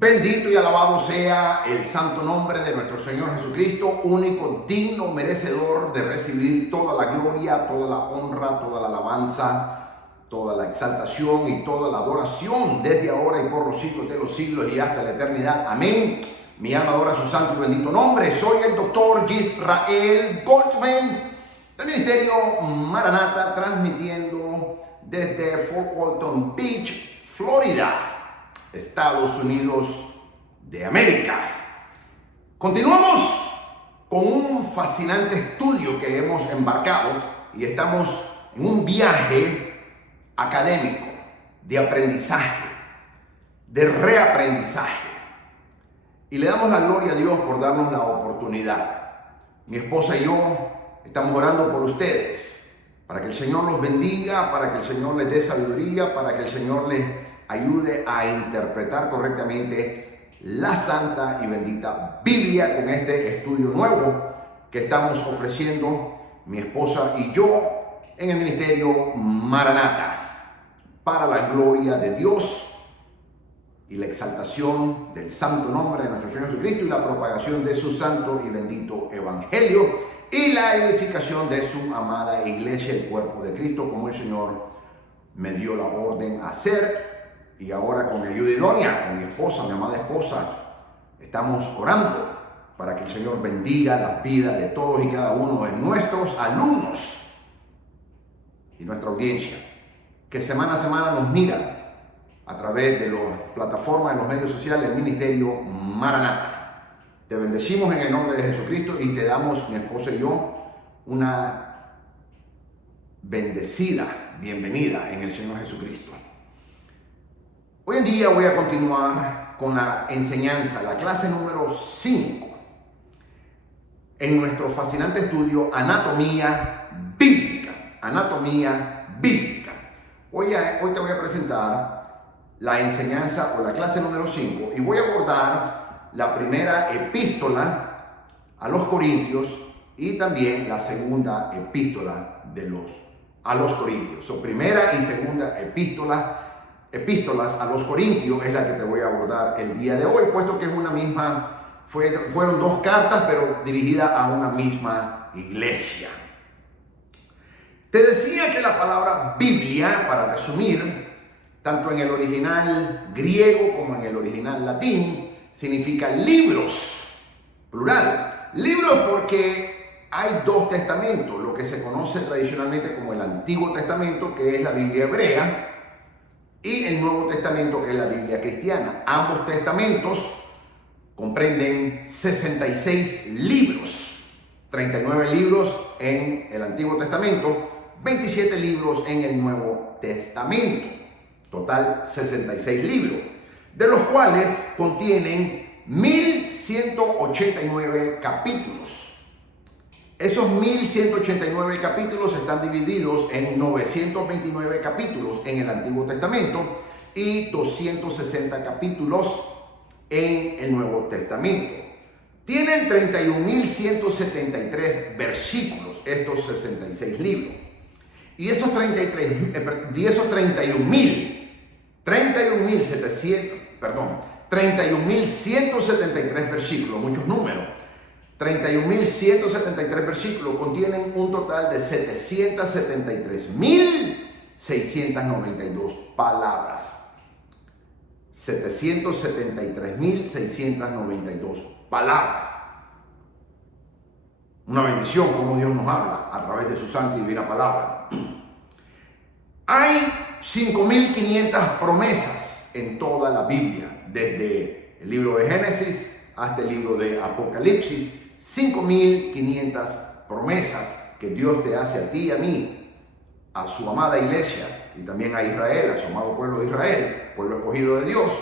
Bendito y alabado sea el santo nombre de nuestro Señor Jesucristo, único, digno, merecedor de recibir toda la gloria, toda la honra, toda la alabanza, toda la exaltación y toda la adoración desde ahora y por los siglos de los siglos y hasta la eternidad. Amén. Mi alma adora su santo y bendito nombre. Soy el doctor Israel Goldman del Ministerio Maranata, transmitiendo desde Fort Walton Beach, Florida, Estados Unidos de América. Continuamos con un fascinante estudio que hemos embarcado y estamos en un viaje académico, de aprendizaje, de reaprendizaje. Y le damos la gloria a Dios por darnos la oportunidad. Mi esposa y yo estamos orando por ustedes, para que el Señor los bendiga, para que el Señor les dé sabiduría, para que el Señor les ayude a interpretar correctamente la santa y bendita Biblia con este estudio nuevo que estamos ofreciendo mi esposa y yo en el Ministerio Maranata, para la gloria de Dios y la exaltación del santo nombre de nuestro Señor Jesucristo y la propagación de su santo y bendito evangelio y la edificación de su amada iglesia, el cuerpo de Cristo, como el Señor me dio la orden a hacer. Y ahora con mi ayuda idónea, con mi esposa, mi amada esposa, estamos orando para que el Señor bendiga las vidas de todos y cada uno de nuestros alumnos y nuestra audiencia, que semana a semana nos mira a través de las plataformas, de los medios sociales del Ministerio Maranata. Te bendecimos en el nombre de Jesucristo y te damos, mi esposa y yo, una bendecida bienvenida en el Señor Jesucristo. Hoy en día voy a continuar con la enseñanza, la clase número 5, en nuestro fascinante estudio Anatomía Bíblica. Anatomía Bíblica. Hoy te voy a presentar la enseñanza o la clase número 5 y voy a abordar la primera epístola a los Corintios y también la segunda epístola a los Corintios. So, primera y segunda epístolas a los Corintios es la que te voy a abordar el día de hoy, puesto que es una misma, fueron dos cartas, pero dirigidas a una misma iglesia. Te decía que la palabra Biblia, para resumir, tanto en el original griego como en el original latín, significa libros, plural. Libros porque hay dos testamentos, lo que se conoce tradicionalmente como el Antiguo Testamento, que es la Biblia hebrea, y el Nuevo Testamento, que es la Biblia cristiana. Ambos testamentos comprenden 66 libros, 39 libros en el Antiguo Testamento, 27 libros en el Nuevo Testamento, total 66 libros, de los cuales contienen 1189 capítulos. Esos 1189 capítulos están divididos en 929 capítulos en el Antiguo Testamento y 260 capítulos en el Nuevo Testamento. Tienen 31.173 versículos estos 66 libros. Y esos 31.173 versículos, muchos números. 31.173 versículos contienen un total de 773.692 palabras. 773.692 palabras. Una bendición como Dios nos habla a través de su santa y divina palabra. Hay 5.500 promesas en toda la Biblia, desde el libro de Génesis hasta el libro de Apocalipsis. 5.500 promesas que Dios te hace a ti y a mí, a su amada iglesia y también a Israel, a su amado pueblo de Israel, pueblo escogido de Dios.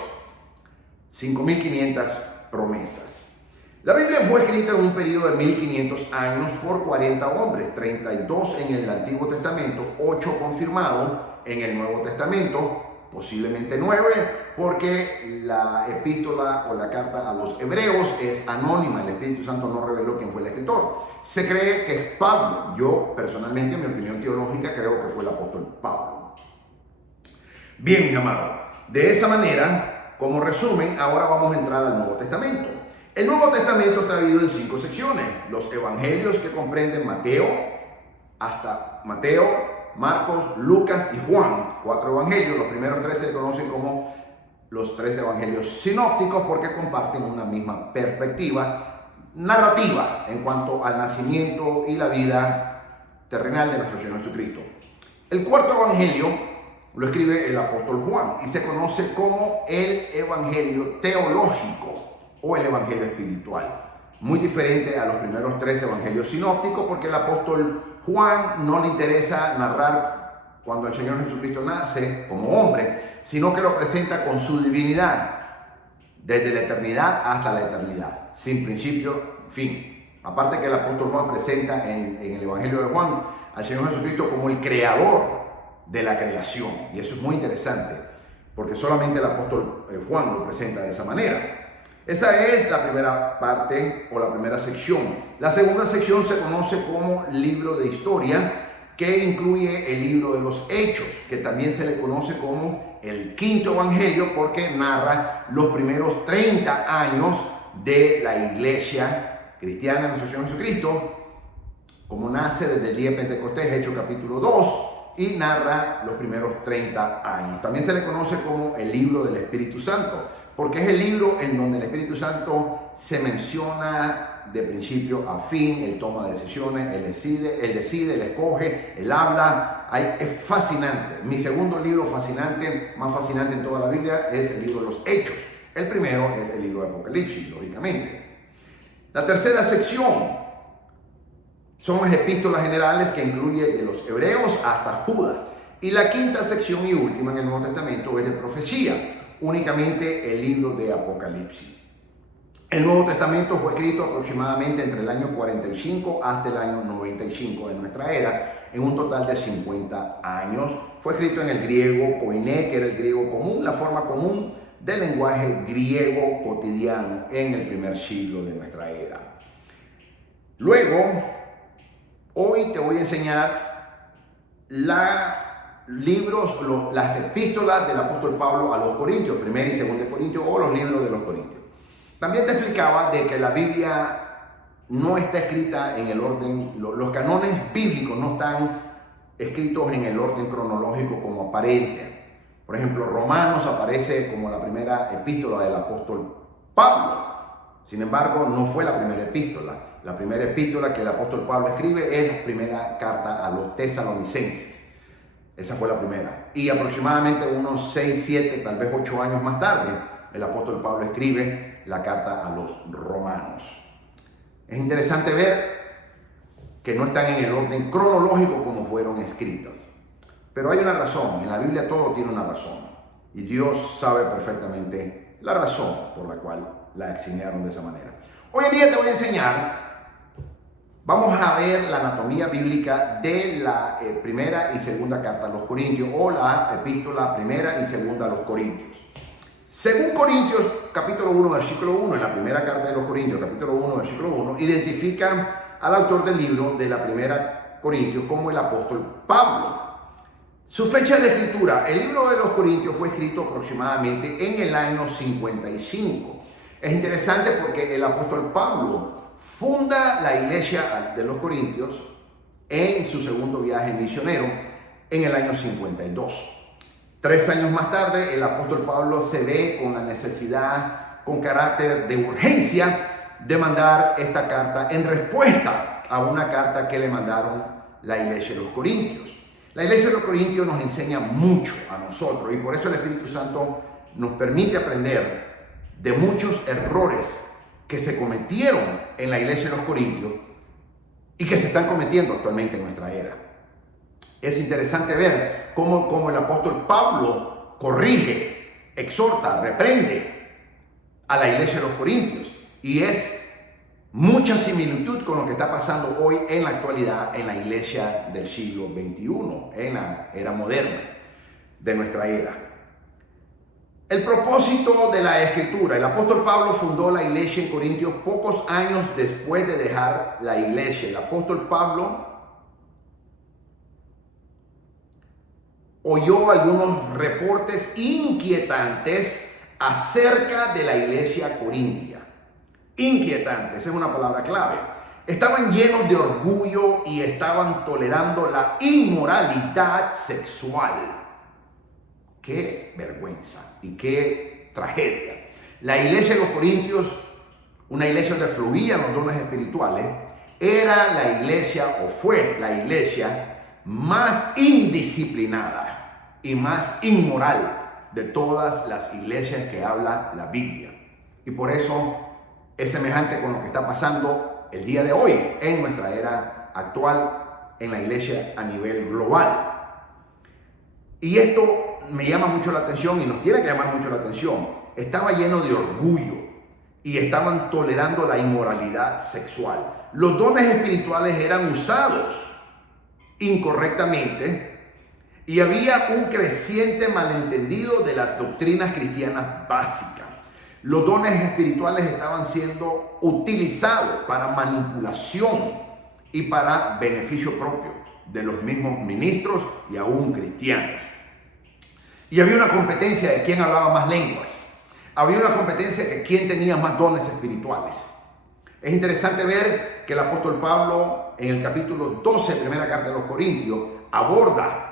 5.500 promesas. La Biblia fue escrita en un periodo de 1500 años por 40 hombres, 32 en el Antiguo Testamento, 8 confirmados en el Nuevo Testamento, posiblemente 9, porque la epístola o la carta a los hebreos es anónima. El Espíritu Santo no reveló quién fue el escritor. Se cree que es Pablo. Yo personalmente, en mi opinión teológica, creo que fue el apóstol Pablo. Bien, mis amados, de esa manera como resumen, ahora vamos a entrar al Nuevo Testamento. El Nuevo Testamento está dividido en 5 secciones. Los evangelios, que comprenden Mateo, Marcos, Lucas y Juan. 4 evangelios. Los primeros 3 se conocen como los 3 evangelios sinópticos porque comparten una misma perspectiva narrativa en cuanto al nacimiento y la vida terrenal de nuestro Señor Jesucristo. El 4º evangelio lo escribe el apóstol Juan y se conoce como el evangelio teológico o el evangelio espiritual. Muy diferente a los primeros 3 evangelios sinópticos, porque el apóstol Juan no le interesa narrar cuando el Señor Jesucristo nace como hombre, sino que lo presenta con su divinidad, desde la eternidad hasta la eternidad, sin principio, fin. Aparte que el apóstol Juan presenta en el evangelio de Juan al Señor Jesucristo como el creador de la creación, y eso es muy interesante, porque solamente el apóstol Juan lo presenta de esa manera. Esa es la primera parte o la primera sección. La segunda sección se conoce como libro de historia, que incluye el libro de los Hechos, que también se le conoce como el 5º evangelio porque narra los primeros 30 años de la iglesia cristiana de nuestro Señor Jesucristo, como nace desde el día de Pentecostés, Hechos capítulo 2, y narra los primeros 30 años. También se le conoce como el libro del Espíritu Santo, porque es el libro en donde el Espíritu Santo se menciona de principio a fin. Él toma decisiones, él decide, él escoge, él habla. Es fascinante. Mi segundo libro fascinante, más fascinante en toda la Biblia, es el libro de los Hechos. El primero es el libro de Apocalipsis, lógicamente. La tercera sección son las epístolas generales, que incluye de los hebreos hasta Judas. Y la quinta sección y última en el Nuevo Testamento es de profecía, únicamente el libro de Apocalipsis. El Nuevo Testamento fue escrito aproximadamente entre el año 45 hasta el año 95 de nuestra era, en un total de 50 años. Fue escrito en el griego koiné, que era el griego común, la forma común del lenguaje griego cotidiano en el primer siglo de nuestra era. Luego, hoy te voy a enseñar las epístolas del apóstol Pablo a los Corintios, 1 y 2 Corintios, o los libros de los Corintios. También te explicaba de que la Biblia no está escrita en el orden, los canones bíblicos no están escritos en el orden cronológico como aparente. Por ejemplo, Romanos aparece como la primera epístola del apóstol Pablo. Sin embargo, no fue la primera epístola. La primera epístola que el apóstol Pablo escribe es la primera carta a los tesalonicenses. Esa fue la primera. Y aproximadamente unos 6, 7, tal vez 8 años más tarde, el apóstol Pablo escribe la carta a los romanos. Es interesante ver que no están en el orden cronológico como fueron escritas. Pero hay una razón. En la Biblia todo tiene una razón. Y Dios sabe perfectamente la razón por la cual la asignaron de esa manera. Hoy en día te voy a enseñar. Vamos a ver la anatomía bíblica de la primera y segunda carta a los Corintios, o la epístola primera y segunda a los Corintios. Según Corintios capítulo 1, versículo 1, en la primera carta de los Corintios, capítulo 1, versículo 1, identifican al autor del libro de la primera Corintios como el apóstol Pablo. Su fecha de escritura: el libro de los Corintios fue escrito aproximadamente en el año 55. Es interesante porque el apóstol Pablo funda la iglesia de los Corintios en su segundo viaje misionero en el año 52. 3 años más tarde, el apóstol Pablo se ve con la necesidad, con carácter de urgencia, de mandar esta carta en respuesta a una carta que le mandaron la iglesia de los Corintios. La iglesia de los Corintios nos enseña mucho a nosotros, y por eso el Espíritu Santo nos permite aprender de muchos errores que se cometieron en la iglesia de los Corintios y que se están cometiendo actualmente en nuestra era. Es interesante ver cómo el apóstol Pablo corrige, exhorta, reprende a la iglesia de los Corintios, y es mucha similitud con lo que está pasando hoy en la actualidad en la iglesia del siglo XXI, en la era moderna de nuestra era. El propósito de la escritura: el apóstol Pablo fundó la iglesia en Corintios pocos años después de dejar la iglesia. El apóstol Pablo oyó algunos reportes inquietantes acerca de la iglesia corintia. Inquietante, esa es una palabra clave. Estaban llenos de orgullo y estaban tolerando la inmoralidad sexual. ¡Qué vergüenza y qué tragedia! La iglesia de los corintios, una iglesia donde fluían los dones espirituales, era la iglesia o fue la iglesia más indisciplinada y más inmoral de todas las iglesias que habla la Biblia. Y por eso es semejante con lo que está pasando el día de hoy en nuestra era actual en la iglesia a nivel global. Y esto me llama mucho la atención y nos tiene que llamar mucho la atención. Estaba lleno de orgullo y estaban tolerando la inmoralidad sexual. Los dones espirituales eran usados incorrectamente y había un creciente malentendido de las doctrinas cristianas básicas. Los dones espirituales estaban siendo utilizados para manipulación y para beneficio propio de los mismos ministros y aún cristianos. Y había una competencia de quién hablaba más lenguas. Había una competencia de quién tenía más dones espirituales. Es interesante ver que el apóstol Pablo en el capítulo 12, primera carta de los Corintios, aborda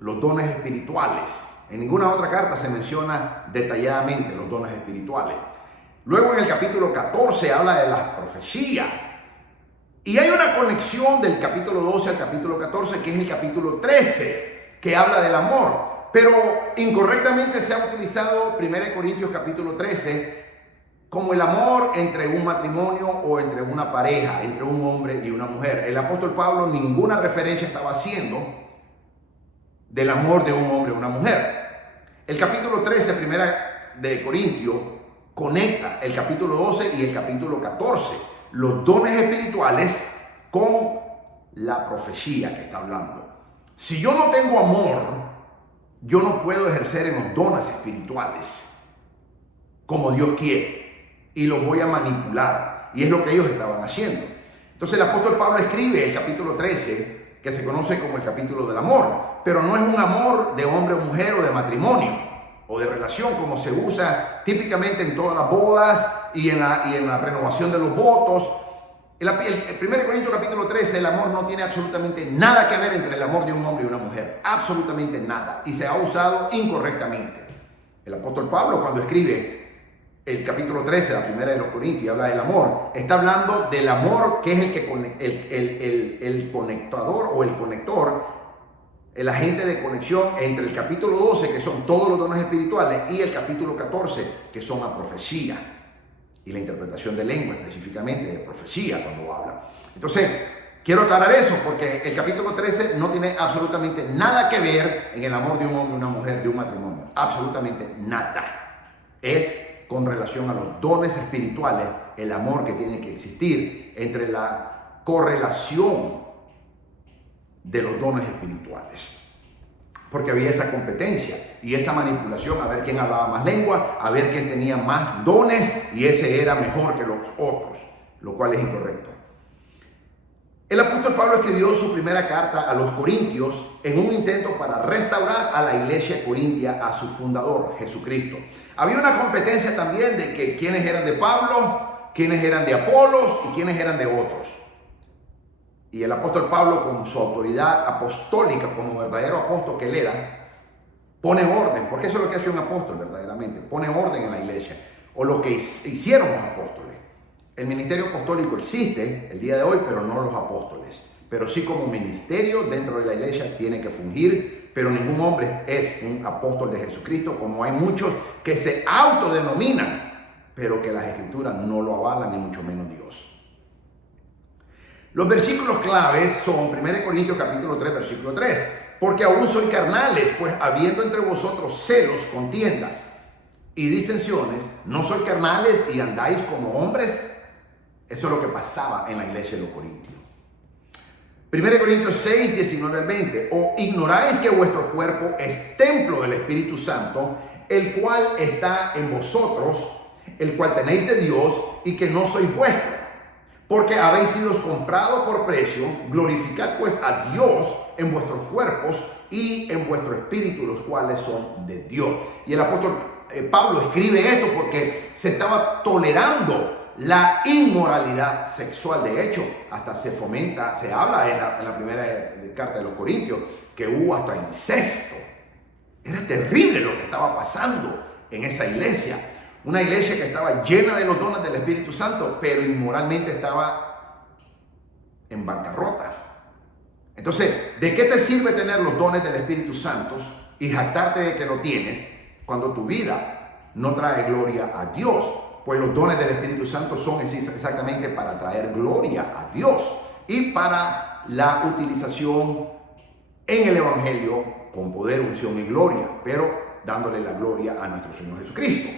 los dones espirituales. En ninguna otra carta se menciona detalladamente los dones espirituales. Luego en el capítulo 14 habla de la profecía. Y hay una conexión del capítulo 12 al capítulo 14, que es el capítulo 13, que habla del amor. Pero incorrectamente se ha utilizado 1 Corintios capítulo 13 como el amor entre un matrimonio o entre una pareja, entre un hombre y una mujer. El apóstol Pablo ninguna referencia estaba haciendo del amor de un hombre y una mujer. El capítulo 13, 1 de Corintios, conecta el capítulo 12 y el capítulo 14, los dones espirituales con la profecía que está hablando. Si yo no tengo amor, yo no puedo ejercer en los dones espirituales como Dios quiere y los voy a manipular. Y es lo que ellos estaban haciendo. Entonces el apóstol Pablo escribe el capítulo 13, que se conoce como el capítulo del amor, pero no es un amor de hombre o mujer o de matrimonio o de relación como se usa típicamente en todas las bodas y en la renovación de los votos. El 1 Corintios capítulo 13, el amor no tiene absolutamente nada que ver entre el amor de un hombre y una mujer. Absolutamente nada. Y se ha usado incorrectamente. El apóstol Pablo, cuando escribe el capítulo 13, la primera de los Corintios, habla del amor. Está hablando del amor que es el conectador o el conector, el agente de conexión entre el capítulo 12, que son todos los dones espirituales, y el capítulo 14, que son la profecía. Y la interpretación de lengua, específicamente de profecía cuando habla. Entonces, quiero aclarar eso porque el capítulo 13 no tiene absolutamente nada que ver en el amor de un hombre y una mujer, de un matrimonio. Absolutamente nada. Es con relación a los dones espirituales, el amor que tiene que existir entre la correlación de los dones espirituales. Porque había esa competencia y esa manipulación a ver quién hablaba más lengua, a ver quién tenía más dones y ese era mejor que los otros, lo cual es incorrecto. El apóstol Pablo escribió su primera carta a los Corintios en un intento para restaurar a la iglesia corintia a su fundador, Jesucristo. Había una competencia también de que quiénes eran de Pablo, quiénes eran de Apolos y quiénes eran de otros. Y el apóstol Pablo, con su autoridad apostólica, como verdadero apóstol que él era, pone orden, porque eso es lo que hace un apóstol verdaderamente, pone orden en la iglesia, o lo que hicieron los apóstoles. El ministerio apostólico existe el día de hoy, pero no los apóstoles. Pero sí como ministerio dentro de la iglesia tiene que fungir, pero ningún hombre es un apóstol de Jesucristo, como hay muchos que se autodenominan, pero que las escrituras no lo avalan, ni mucho menos Dios. Los versículos claves son 1 Corintios capítulo 3, versículo 3. Porque aún soy carnales, pues habiendo entre vosotros celos, contiendas y disensiones, ¿no sois carnales y andáis como hombres? Eso es lo que pasaba en la iglesia de los Corintios. 1 Corintios 6, 19 al 20. ¿O ignoráis que vuestro cuerpo es templo del Espíritu Santo, el cual está en vosotros, el cual tenéis de Dios y que no sois vuestro? Porque habéis sido comprados por precio, glorificad pues a Dios en vuestros cuerpos y en vuestro espíritu, los cuales son de Dios. Y el apóstol Pablo escribe esto porque se estaba tolerando la inmoralidad sexual. De hecho, hasta se fomenta, se habla en la primera carta de los Corintios, que hubo hasta incesto. Era terrible lo que estaba pasando en esa iglesia. Una iglesia que estaba llena de los dones del Espíritu Santo, pero inmoralmente estaba en bancarrota. Entonces, ¿de qué te sirve tener los dones del Espíritu Santo y jactarte de que lo tienes cuando tu vida no trae gloria a Dios? Pues los dones del Espíritu Santo son exactamente para traer gloria a Dios y para la utilización en el Evangelio con poder, unción y gloria, pero dándole la gloria a nuestro Señor Jesucristo.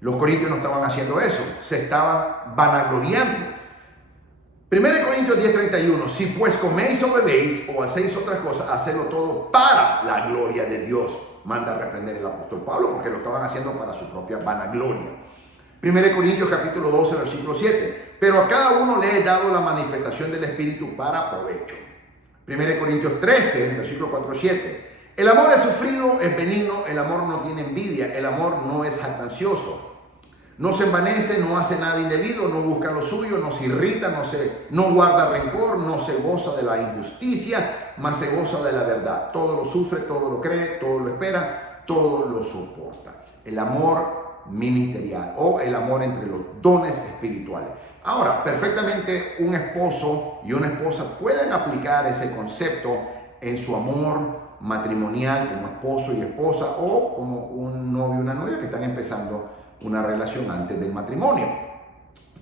Los corintios no estaban haciendo eso, se estaban vanagloriando. 1 Corintios 10:31, si pues coméis o bebéis o hacéis otras cosas, hacedlo todo para la gloria de Dios. Manda a reprender el apóstol Pablo porque lo estaban haciendo para su propia vanagloria. 1 Corintios capítulo 12, versículo 7, pero a cada uno le he dado la manifestación del Espíritu para provecho. 1 Corintios 13, versículo 4 y 7, el amor es sufrido, es benigno, el amor no tiene envidia, el amor no es jactancioso. No se envanece, no hace nada indebido, no busca lo suyo, no se irrita, no guarda rencor, no se goza de la injusticia, mas se goza de la verdad. Todo lo sufre, todo lo cree, todo lo espera, todo lo soporta. El amor ministerial o el amor entre los dones espirituales. Ahora, perfectamente un esposo y una esposa pueden aplicar ese concepto en su amor matrimonial como esposo y esposa o como un novio y una novia que están empezando una relación antes del matrimonio.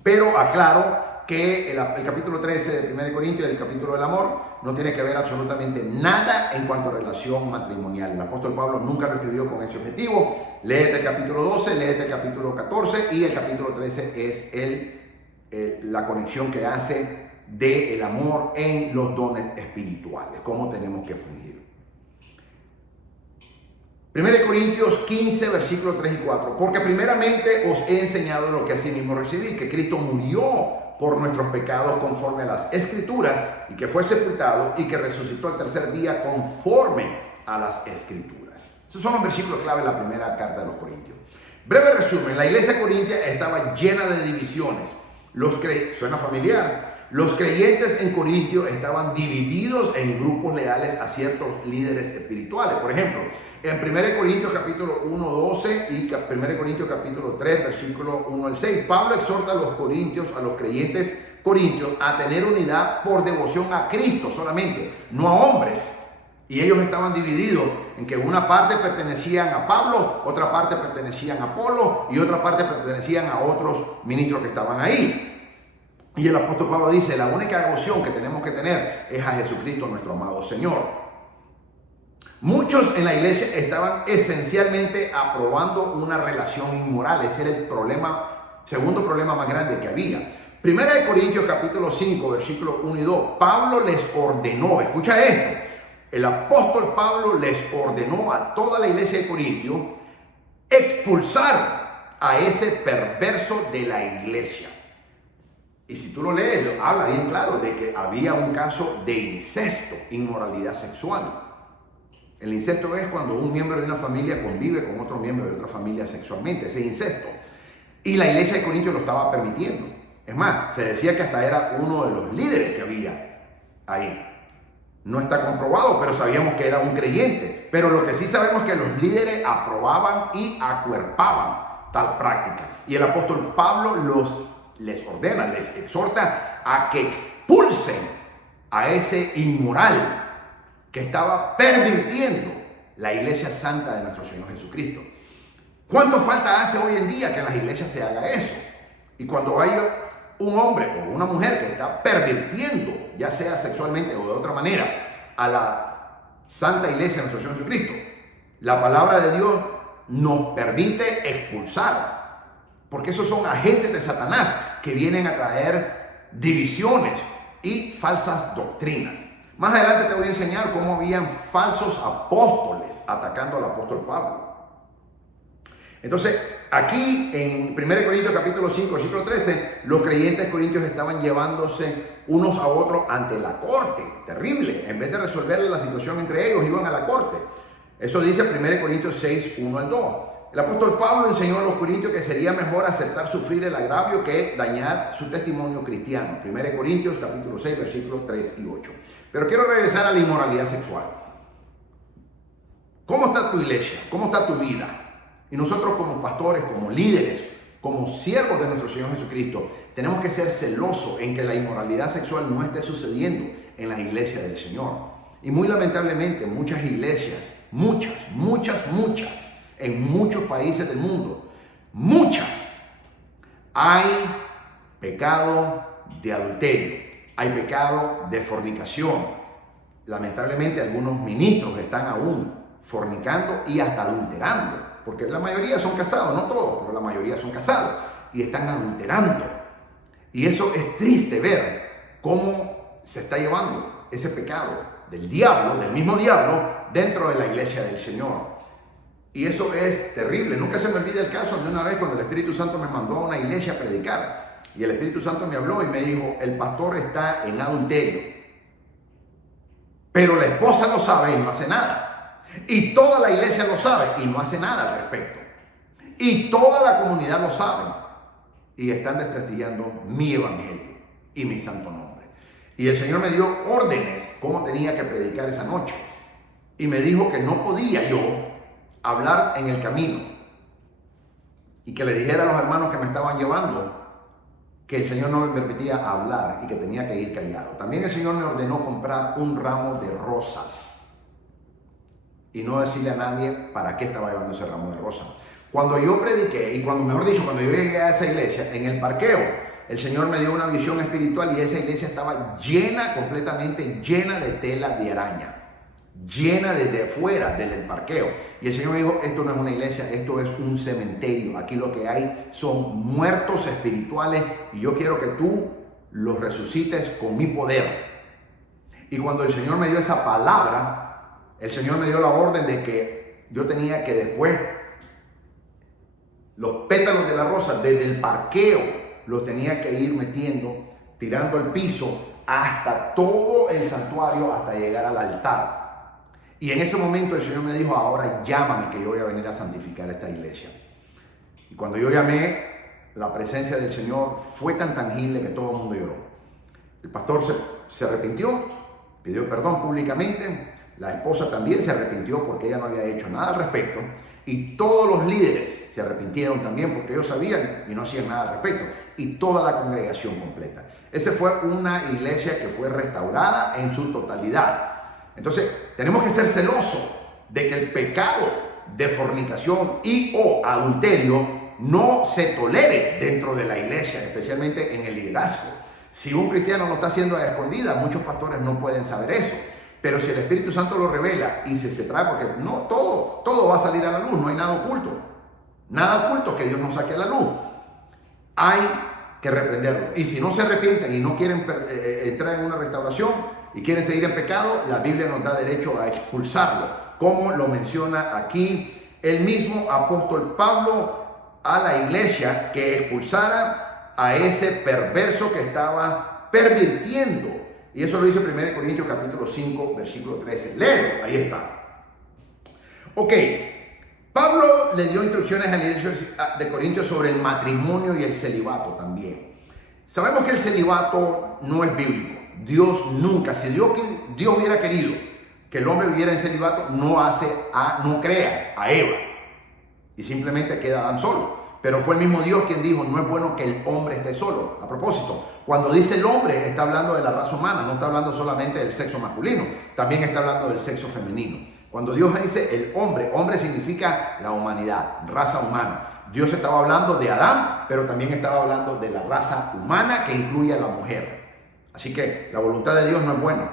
Pero aclaro que el capítulo 13 de 1 Corintios y el capítulo del amor no tiene que ver absolutamente nada en cuanto a relación matrimonial. El apóstol Pablo nunca lo escribió con ese objetivo. Léete el capítulo 12, léete el capítulo 14 y el capítulo 13 es la conexión que hace del amor en los dones espirituales, cómo tenemos que fungir. 1 Corintios 15, versículos 3 y 4. Porque primeramente os he enseñado lo que asimismo recibí, que Cristo murió por nuestros pecados conforme a las Escrituras, y que fue sepultado y que resucitó al tercer día conforme a las Escrituras. Esos son los versículos clave de la primera carta de los Corintios. Breve resumen, la iglesia corintia estaba llena de divisiones. Suena familiar. Los creyentes en Corintio estaban divididos en grupos leales a ciertos líderes espirituales. Por ejemplo, en 1 Corintios capítulo 1, 12 y 1 Corintios capítulo 3, versículo 1 al 6, Pablo exhorta a los corintios, a los creyentes corintios, a tener unidad por devoción a Cristo solamente, no a hombres. Y ellos estaban divididos en que una parte pertenecían a Pablo, otra parte pertenecían a Apolo y otra parte pertenecían a otros ministros que estaban ahí. Y el apóstol Pablo dice, la única devoción que tenemos que tener es a Jesucristo nuestro amado Señor. Muchos en la iglesia estaban esencialmente aprobando una relación inmoral. Ese era el segundo problema más grande que había. 1 Corintios capítulo 5, versículos 1 y 2. Pablo les ordenó, escucha esto, el apóstol Pablo les ordenó a toda la iglesia de Corintio expulsar a ese perverso de la iglesia. Y si tú lo lees, habla bien claro de que había un caso de incesto, inmoralidad sexual. El incesto es cuando un miembro de una familia convive con otro miembro de otra familia sexualmente, ese incesto. Y la iglesia de Corintios lo estaba permitiendo. Es más, se decía que hasta era uno de los líderes que había ahí. No está comprobado, pero sabíamos que era un creyente. Pero lo que sí sabemos es que los líderes aprobaban y acuerpaban tal práctica. Y el apóstol Pablo les ordena, les exhorta a que expulsen a ese inmoral que estaba pervirtiendo la iglesia santa de nuestro Señor Jesucristo. ¿Cuánto falta hace hoy en día que en las iglesias se haga eso? Y cuando hay un hombre o una mujer que está pervirtiendo, ya sea sexualmente o de otra manera, a la santa iglesia de nuestro Señor Jesucristo, la palabra de Dios nos permite expulsar, porque esos son agentes de Satanás que vienen a traer divisiones y falsas doctrinas. Más adelante te voy a enseñar cómo habían falsos apóstoles atacando al apóstol Pablo. Entonces, aquí en 1 Corintios capítulo 5, versículo 13, los creyentes corintios estaban llevándose unos a otros ante la corte. Terrible. En vez de resolver la situación entre ellos, iban a la corte. Eso dice 1 Corintios 6, 1 al 2. El apóstol Pablo enseñó a los corintios que sería mejor aceptar sufrir el agravio que dañar su testimonio cristiano. 1 Corintios capítulo 6, versículos 3 y 8. Pero quiero regresar a la inmoralidad sexual. ¿Cómo está tu iglesia? ¿Cómo está tu vida? Y nosotros como pastores, como líderes, como siervos de nuestro Señor Jesucristo, tenemos que ser celosos en que la inmoralidad sexual no esté sucediendo en las iglesias del Señor. Y muy lamentablemente muchas iglesias, muchas, en muchos países del mundo, hay pecado de adulterio, hay pecado de fornicación. Lamentablemente algunos ministros están aún fornicando y hasta adulterando, porque la mayoría son casados, no todos, pero la mayoría son casados y están adulterando. Y eso es triste ver cómo se está llevando ese pecado del diablo, del mismo diablo, dentro de la iglesia del Señor. Y eso es terrible. Nunca se me olvida el caso de una vez cuando el Espíritu Santo me mandó a una iglesia a predicar. Y el Espíritu Santo me habló y me dijo, el pastor está en adulterio. Pero la esposa lo sabe y no hace nada. Y toda la iglesia lo sabe y no hace nada al respecto. Y toda la comunidad lo sabe. Y están desprestigiando mi evangelio y mi santo nombre. Y el Señor me dio órdenes cómo tenía que predicar esa noche. Y me dijo que no podía yo hablar en el camino y que le dijera a los hermanos que me estaban llevando que el Señor no me permitía hablar y que tenía que ir callado. También el Señor me ordenó comprar un ramo de rosas y no decirle a nadie para qué estaba llevando ese ramo de rosas. Cuando yo prediqué y cuando yo llegué a esa iglesia, en el parqueo, el Señor me dio una visión espiritual y esa iglesia estaba completamente llena de tela de araña. Llena desde afuera, desde el parqueo. Y el Señor me dijo, esto no es una iglesia, esto es un cementerio. Aquí lo que hay son muertos espirituales y yo quiero que tú los resucites con mi poder. Y cuando el Señor me dio esa palabra, el Señor me dio la orden de que yo tenía que después los pétalos de la rosa desde el parqueo los tenía que ir metiendo, tirando al piso hasta todo el santuario, hasta llegar al altar. Y en ese momento el Señor me dijo, ahora llámame que yo voy a venir a santificar esta iglesia. Y cuando yo llamé, la presencia del Señor fue tan tangible que todo el mundo lloró. El pastor se arrepintió, pidió perdón públicamente, la esposa también se arrepintió porque ella no había hecho nada al respecto. Y todos los líderes se arrepintieron también porque ellos sabían y no hacían nada al respecto. Y toda la congregación completa. Esa fue una iglesia que fue restaurada en su totalidad. Entonces, tenemos que ser celosos de que el pecado de fornicación y o adulterio no se tolere dentro de la iglesia, especialmente en el liderazgo. Si un cristiano lo está haciendo a escondidas, muchos pastores no pueden saber eso. Pero si el Espíritu Santo lo revela y se trae, porque no todo va a salir a la luz, no hay nada oculto. Nada oculto que Dios no saque a la luz. Hay que reprenderlo. Y si no se arrepienten y no quieren entrar en una restauración y quieren seguir en pecado, la Biblia nos da derecho a expulsarlo, como lo menciona aquí el mismo apóstol Pablo a la iglesia, que expulsara a ese perverso que estaba pervirtiendo. Y eso lo dice 1 Corintios capítulo 5, versículo 13. Léelo, ahí está. Ok, Pablo le dio instrucciones a la iglesia de Corintios sobre el matrimonio y el celibato también. Sabemos que el celibato no es bíblico. Dios nunca, si Dios hubiera querido que el hombre viviera en celibato, no crea a Eva y simplemente queda Adán solo. Pero fue el mismo Dios quien dijo, no es bueno que el hombre esté solo. A propósito, cuando dice el hombre, está hablando de la raza humana, no está hablando solamente del sexo masculino, también está hablando del sexo femenino. Cuando Dios dice el hombre significa la humanidad, raza humana. Dios estaba hablando de Adán, pero también estaba hablando de la raza humana que incluye a la mujer. Así que la voluntad de Dios no es buena.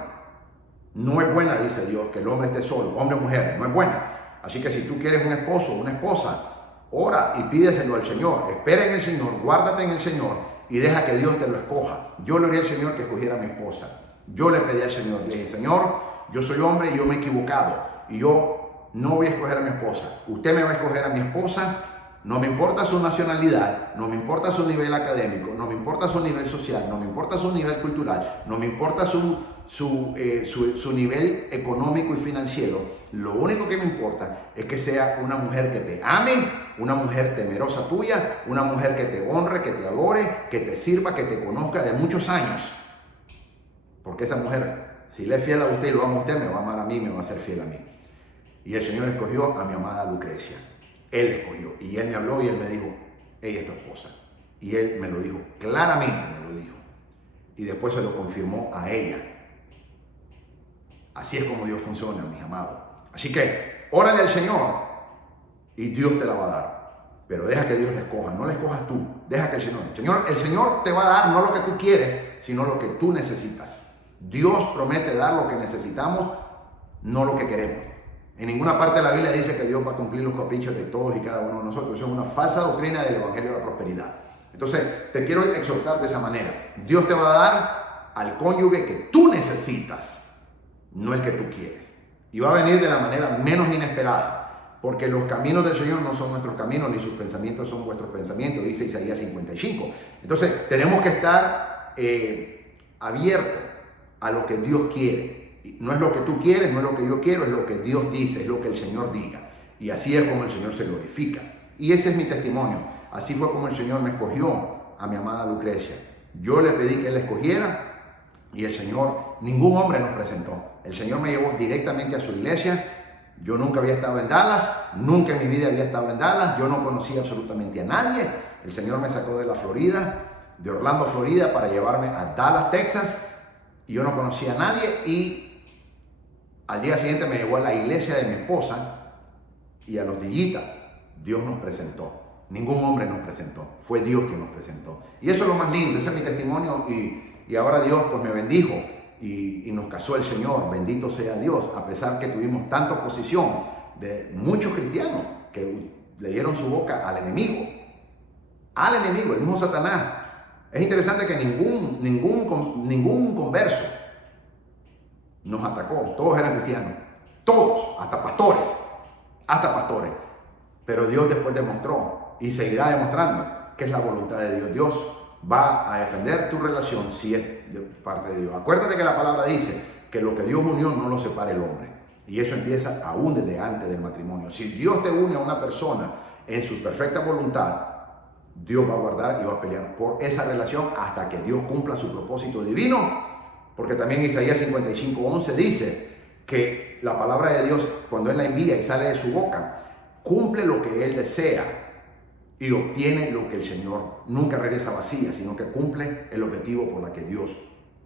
No es buena, dice Dios, que el hombre esté solo, hombre o mujer, no es buena. Así que si tú quieres un esposo o una esposa, ora y pídeselo al Señor. Espera en el Señor, guárdate en el Señor y deja que Dios te lo escoja. Yo le oré al Señor que escogiera a mi esposa. Yo le pedí al Señor, le dije, Señor, yo soy hombre y yo me he equivocado. Y yo no voy a escoger a mi esposa. Usted me va a escoger a mi esposa. No me importa su nacionalidad, no me importa su nivel académico, no me importa su nivel social, no me importa su nivel cultural, no me importa su nivel económico y financiero. Lo único que me importa es que sea una mujer que te ame, una mujer temerosa tuya, una mujer que te honre, que te adore, que te sirva, que te conozca de muchos años. Porque esa mujer, si le es fiel a usted y lo ama a usted, me va a amar a mí, me va a ser fiel a mí. Y el Señor escogió a mi amada Lucrecia. Él escogió. Y Él me habló y Él me dijo, ella es tu esposa. Y Él me lo dijo, claramente me lo dijo. Y después se lo confirmó a ella. Así es como Dios funciona, mis amados. Así que, órale al Señor y Dios te la va a dar. Pero deja que Dios la escoja, no la escojas tú. Deja que el Señor te va a dar no lo que tú quieres, sino lo que tú necesitas. Dios promete dar lo que necesitamos, no lo que queremos. En ninguna parte de la Biblia dice que Dios va a cumplir los caprichos de todos y cada uno de nosotros. Eso es una falsa doctrina del Evangelio de la Prosperidad. Entonces, te quiero exhortar de esa manera. Dios te va a dar al cónyuge que tú necesitas, no el que tú quieres. Y va a venir de la manera menos inesperada, porque los caminos del Señor no son nuestros caminos, ni sus pensamientos son vuestros pensamientos, dice Isaías 55. Entonces, tenemos que estar abiertos a lo que Dios quiere. No es lo que tú quieres, no es lo que yo quiero, es lo que Dios dice, es lo que el Señor diga. Y así es como el Señor se glorifica. Y ese es mi testimonio. Así fue como el Señor me escogió a mi amada Lucrecia. Yo le pedí que Él la escogiera y el Señor, ningún hombre nos presentó. El Señor me llevó directamente a su iglesia. Yo nunca había estado en Dallas, nunca en mi vida había estado en Dallas. Yo no conocía absolutamente a nadie. El Señor me sacó de la Florida, de Orlando, Florida, para llevarme a Dallas, Texas. Y yo no conocía a nadie y al día siguiente me llevó a la iglesia de mi esposa y a los dillitas. Dios nos presentó. Ningún hombre nos presentó. Fue Dios quien nos presentó. Y eso es lo más lindo. Ese es mi testimonio. Y ahora Dios pues me bendijo y nos casó el Señor. Bendito sea Dios. A pesar que tuvimos tanta oposición de muchos cristianos que le dieron su boca al enemigo. Al enemigo, el mismo Satanás. Es interesante que ningún converso nos atacó. Todos eran cristianos. Todos, hasta pastores. Pero Dios después demostró y seguirá demostrando que es la voluntad de Dios. Dios va a defender tu relación si es de parte de Dios. Acuérdate que la palabra dice que lo que Dios unió no lo separa el hombre. Y eso empieza aún desde antes del matrimonio. Si Dios te une a una persona en su perfecta voluntad, Dios va a guardar y va a pelear por esa relación hasta que Dios cumpla su propósito divino. Porque también Isaías 55:11 dice que la palabra de Dios, cuando Él la envía y sale de su boca, cumple lo que Él desea y obtiene lo que el Señor nunca regresa vacía, sino que cumple el objetivo por la que Dios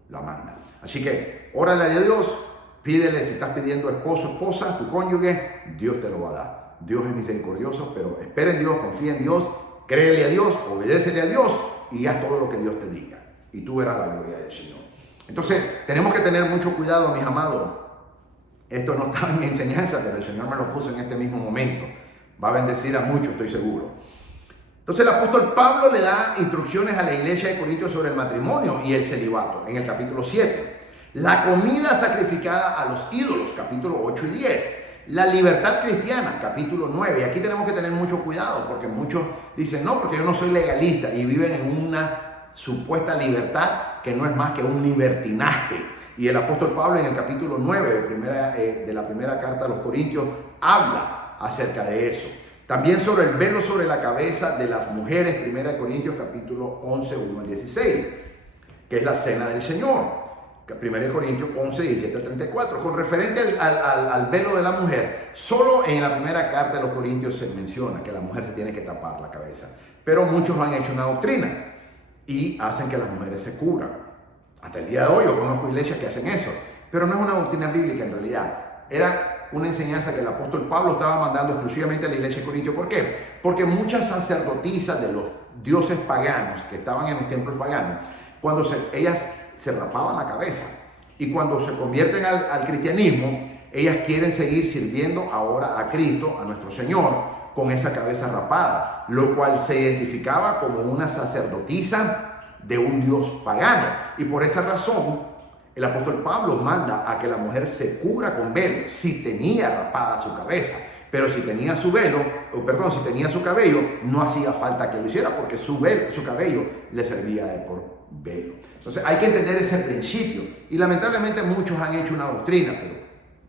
la manda. Así que, órale a Dios, pídele si estás pidiendo esposo, esposa, tu cónyuge, Dios te lo va a dar. Dios es misericordioso, pero espera en Dios, confía en Dios, créele a Dios, obedécele a Dios y haz todo lo que Dios te diga. Y tú verás la gloria del Señor. Entonces, tenemos que tener mucho cuidado, mis amados. Esto no estaba en mi enseñanza, pero el Señor me lo puso en este mismo momento. Va a bendecir a muchos, estoy seguro. Entonces, el apóstol Pablo le da instrucciones a la iglesia de Corintios sobre el matrimonio y el celibato, en el capítulo 7. La comida sacrificada a los ídolos, capítulo 8 y 10. La libertad cristiana, capítulo 9. Y aquí tenemos que tener mucho cuidado, porque muchos dicen, no, porque yo no soy legalista, y viven en una supuesta libertad que no es más que un libertinaje. Y el apóstol Pablo en el capítulo 9 de la primera carta a los Corintios habla acerca de eso. También sobre el velo sobre la cabeza de las mujeres, 1 Corintios capítulo 11, 1 al 16, que es la cena del Señor. 1 Corintios 11, 17 al 34. Con referente al velo de la mujer, solo en la primera carta de los Corintios se menciona que la mujer se tiene que tapar la cabeza. Pero muchos lo han hecho una doctrina y hacen que las mujeres se cubran. Hasta el día de hoy yo conozco iglesias que hacen eso, pero no es una doctrina bíblica en realidad. Era una enseñanza que el apóstol Pablo estaba mandando exclusivamente a la iglesia de Corintios. ¿Por qué? Porque muchas sacerdotisas de los dioses paganos que estaban en los templos paganos, cuando ellas se rapaban la cabeza, y cuando se convierten al cristianismo, ellas quieren seguir sirviendo ahora a Cristo, a nuestro Señor, con esa cabeza rapada, lo cual se identificaba como una sacerdotisa de un dios pagano. Y por esa razón, el apóstol Pablo manda a que la mujer se cubra con velo si tenía rapada su cabeza. Pero si tenía si tenía su cabello, no hacía falta que lo hiciera, porque su cabello le servía por velo. Entonces hay que entender ese principio. Y lamentablemente muchos han hecho una doctrina, pero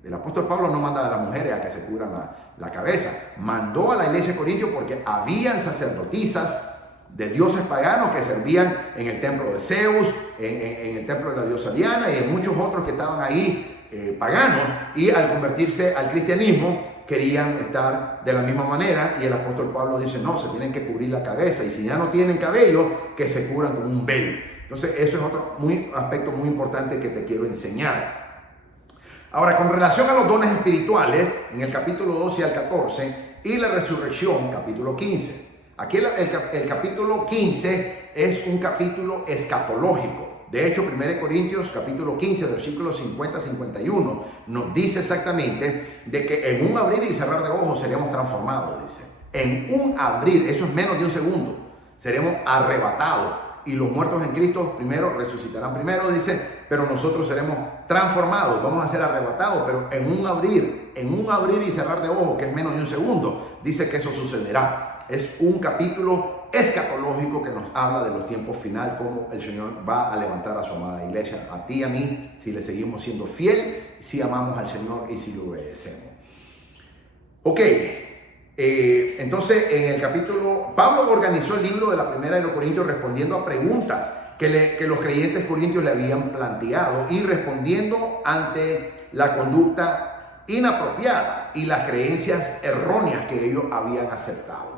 El apóstol Pablo no manda a las mujeres a que se cubran la cabeza. Mandó a la iglesia de Corintios porque habían sacerdotisas de dioses paganos que servían en el templo de Zeus, en el templo de la diosa Diana y en muchos otros que estaban ahí paganos, y al convertirse al cristianismo querían estar de la misma manera, y el apóstol Pablo dice, no, se tienen que cubrir la cabeza, y si ya no tienen cabello, que se cubran con un velo. Entonces eso es otro aspecto muy importante que te quiero enseñar. Ahora, con relación a los dones espirituales, en el capítulo 12 al 14, y la resurrección, capítulo 15. Aquí el capítulo 15 es un capítulo escatológico. De hecho, 1 Corintios capítulo 15, versículos 50-51, nos dice exactamente de que en un abrir y cerrar de ojos seremos transformados, dice. En un abrir, eso es menos de un segundo, seremos arrebatados. Y los muertos en Cristo primero resucitarán primero, dice, pero nosotros seremos transformados, vamos a ser arrebatados, pero en un abrir y cerrar de ojos, que es menos de un segundo, dice que eso sucederá. Es un capítulo escatológico que nos habla de los tiempos finales, cómo el Señor va a levantar a su amada iglesia, a ti y a mí, si le seguimos siendo fiel, si amamos al Señor y si lo obedecemos. Ok, entonces en el capítulo, Pablo organizó el libro de la primera de los Corintios respondiendo a preguntas que los creyentes corintios le habían planteado y respondiendo ante la conducta inapropiada y las creencias erróneas que ellos habían aceptado.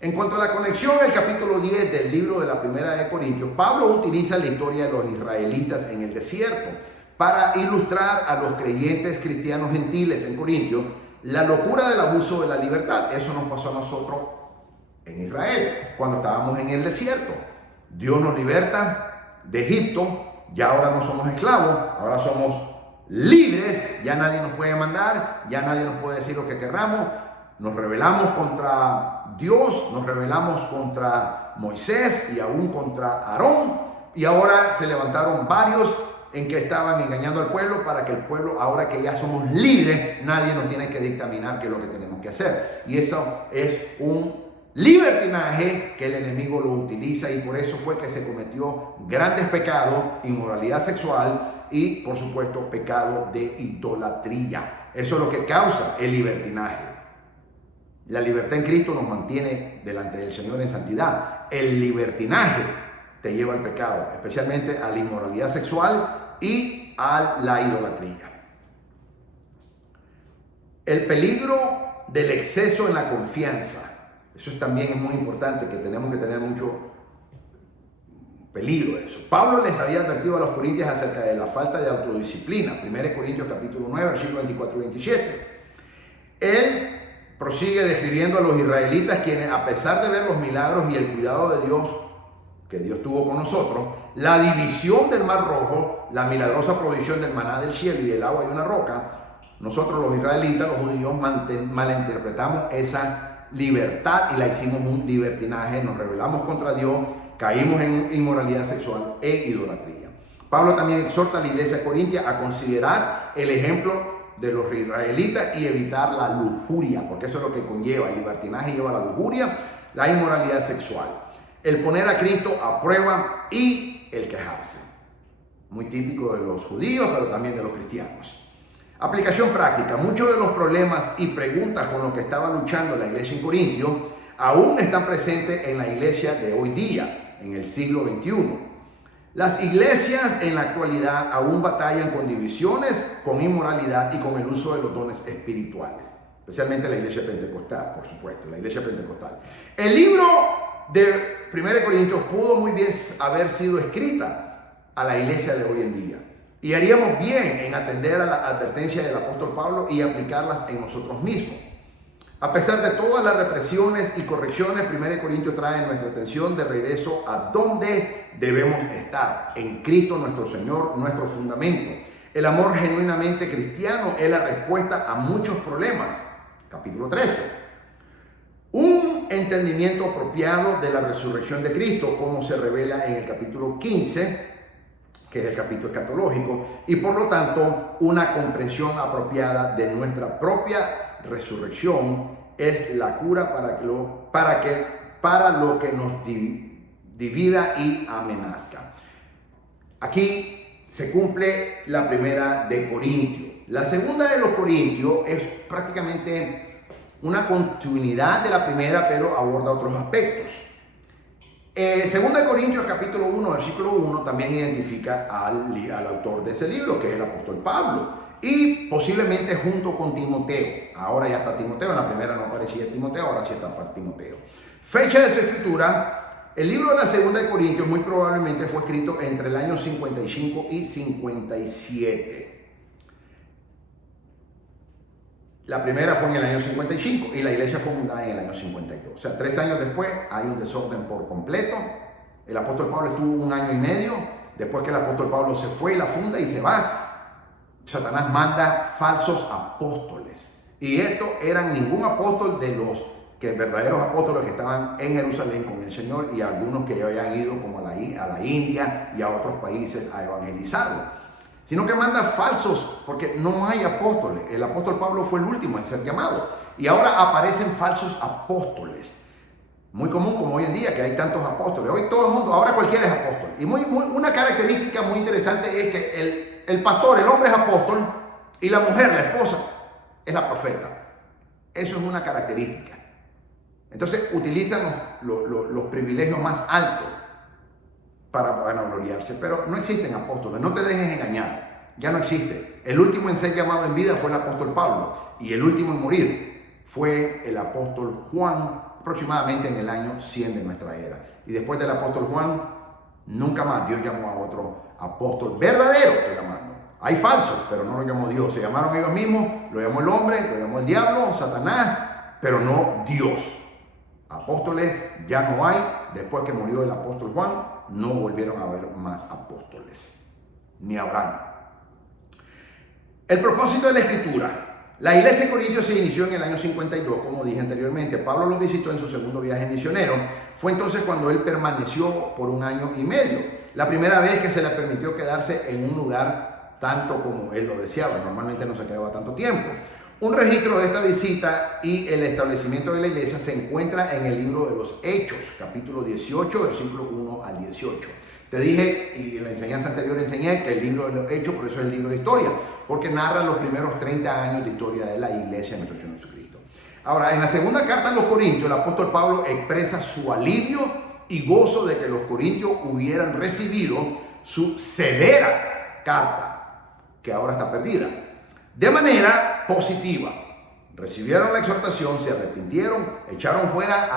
En cuanto a la conexión, el capítulo 10 del libro de la primera de Corintios, Pablo utiliza la historia de los israelitas en el desierto para ilustrar a los creyentes cristianos gentiles en Corintios la locura del abuso de la libertad. Eso nos pasó a nosotros en Israel cuando estábamos en el desierto. Dios nos liberta de Egipto, ya ahora no somos esclavos, ahora somos libres, ya nadie nos puede mandar, ya nadie nos puede decir lo que querramos. Nos rebelamos contra Dios, nos rebelamos contra Moisés y aún contra Aarón, y ahora se levantaron varios en que estaban engañando al pueblo para que el pueblo, ahora que ya somos libres, nadie nos tiene que dictaminar qué es lo que tenemos que hacer. Y eso es un libertinaje que el enemigo lo utiliza, y por eso fue que se cometió grandes pecados, inmoralidad sexual y por supuesto pecado de idolatría. Eso es lo que causa el libertinaje. La libertad en Cristo nos mantiene delante del Señor en santidad. El libertinaje te lleva al pecado, especialmente a la inmoralidad sexual y a la idolatría. El peligro del exceso en la confianza. Eso también es muy importante, que tenemos que tener mucho peligro de eso. Pablo les había advertido a los corintios acerca de la falta de autodisciplina. 1 Corintios capítulo 9, versículos 24 y 27. Él prosigue describiendo a los israelitas, quienes a pesar de ver los milagros y el cuidado de Dios que Dios tuvo con nosotros, la división del Mar Rojo, la milagrosa provisión del maná del cielo y del agua de una roca, nosotros los israelitas, los judíos, malinterpretamos esa libertad y la hicimos un libertinaje, nos rebelamos contra Dios, caímos en inmoralidad sexual e idolatría. Pablo también exhorta a la iglesia corintia a considerar el ejemplo de los israelitas y evitar la lujuria, porque eso es lo que conlleva. El libertinaje lleva a la lujuria, la inmoralidad sexual, el poner a Cristo a prueba y el quejarse. Muy típico de los judíos, pero también de los cristianos. Aplicación práctica. Muchos de los problemas y preguntas con los que estaba luchando la iglesia en Corintio aún están presentes en la iglesia de hoy día, en el siglo XXI. Las iglesias en la actualidad aún batallan con divisiones, con inmoralidad y con el uso de los dones espirituales. Especialmente la iglesia pentecostal, por supuesto, la iglesia pentecostal. El libro de 1 Corintios pudo muy bien haber sido escrita a la iglesia de hoy en día. Y haríamos bien en atender a la advertencia del apóstol Pablo y aplicarlas en nosotros mismos. A pesar de todas las represiones y correcciones, 1 Corintios trae nuestra atención de regreso a donde debemos estar, en Cristo nuestro Señor, nuestro fundamento. El amor genuinamente cristiano es la respuesta a muchos problemas. Capítulo 13. Un entendimiento apropiado de la resurrección de Cristo, como se revela en el capítulo 15, que es el capítulo escatológico, y por lo tanto una comprensión apropiada de nuestra propia resurrección es la cura para lo que nos divida y amenaza. Aquí se cumple la primera de Corintios. La segunda de los Corintios es prácticamente una continuidad de la primera, pero aborda otros aspectos. Segunda de Corintios capítulo 1, versículo 1, también identifica al autor de ese libro, que es el apóstol Pablo, y posiblemente junto con Timoteo. Ahora ya está Timoteo, en la primera no aparecía Timoteo, ahora sí está para Timoteo. Fecha de su escritura: el libro de la segunda de Corintios muy probablemente fue escrito entre el año 55 y 57. La primera fue en el año 55 y la iglesia fue fundada en el año 52. O sea, 3 años después hay un desorden por completo. El apóstol Pablo estuvo 1 año y medio. Después que el apóstol Pablo se fue y la funda y se va, Satanás manda falsos apóstoles. Y estos eran ningún apóstol de los verdaderos apóstoles que estaban en Jerusalén con el Señor, y algunos que ya habían ido como a la India y a otros países a evangelizarlo. Sino que manda falsos, porque no hay apóstoles. El apóstol Pablo fue el último en ser llamado. Y ahora aparecen falsos apóstoles. Muy común como hoy en día, que hay tantos apóstoles. Hoy todo el mundo, ahora cualquiera es apóstol. Y una característica muy interesante es que el pastor, el hombre es apóstol, y la mujer, la esposa, es la profeta. Eso es una característica. Entonces utilizan los privilegios más altos para vanagloriarse, pero no existen apóstoles. No te dejes engañar, ya no existe. El último en ser llamado en vida fue el apóstol Pablo, y el último en morir fue el apóstol Juan, aproximadamente en el año 100 de nuestra era. Y después del apóstol Juan, nunca más Dios llamó a otro apóstol verdadero, estoy llamando. Hay falsos, pero no lo llamó Dios. Se llamaron ellos mismos, lo llamó el hombre, lo llamó el diablo, Satanás, pero no Dios. Apóstoles ya no hay. Después que murió el apóstol Juan, no volvieron a haber más apóstoles, ni habrán. El propósito de la escritura. La iglesia de Corintios se inició en el año 52, como dije anteriormente. Pablo los visitó en su segundo viaje misionero. Fue entonces cuando él permaneció por 1 año y medio. La primera vez que se le permitió quedarse en un lugar tanto como él lo deseaba. Normalmente no se quedaba tanto tiempo. Un registro de esta visita y el establecimiento de la iglesia se encuentra en el libro de los Hechos, capítulo 18, versículo 1 al 18. Te dije, y en la enseñanza anterior enseñé, que el libro de los Hechos, por eso es el libro de historia, porque narra los primeros 30 años de historia de la iglesia de nuestro Señor Jesucristo. Ahora, en la segunda carta a los Corintios, el apóstol Pablo expresa su alivio y gozo de que los corintios hubieran recibido su severa carta, que ahora está perdida, de manera positiva. Recibieron la exhortación, se arrepintieron, echaron fuera